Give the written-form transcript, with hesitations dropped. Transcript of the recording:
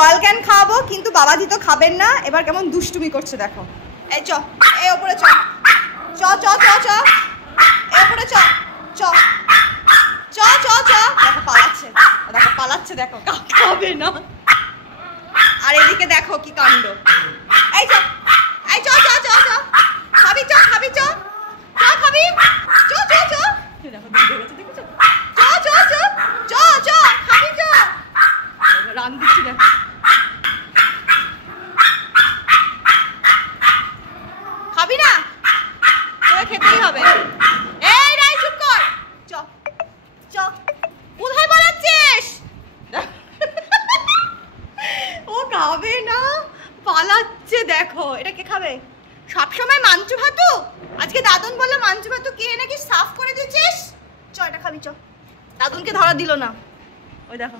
Royal can খাওয়াবো, কিন্তু বাবাজি তো খাবেন না। এবার কেমন দুষ্টুমি করছে দেখো। এই চ, এই ওপরে চ, চ চ চ চ, এই ওপরে চ চ চ চ চ। দেখো পালাচ্ছে, দেখো পালাচ্ছে, দেখো খাবে না। আর এদিকে দেখো কি কাণ্ড। এই চ, এই চ চ চ চ, খাবি চ, খাবি চ, চ খাবি, চ চ চ। দেখো দেখেছো, চ চ চ চ চ, খাবি চ। রান দিচ্ছি দেখো। খাবি না, তোকে খেতেই হবে। এই রাই চুপ কর, চ চ। কোথায় পালাচ্ছিস? ও খাবে না, পালাচ্ছে দেখো। এটা কে খাবে? সবসময় মাঞ্চু ভাতু। আজকে দাদুন বললো মাঞ্চু ভাতু কে নাকি সাফ করে দিচ্ছিস। চ এটা খাবি চ। দাদুনকে ধরা দিল না, ওই দেখো।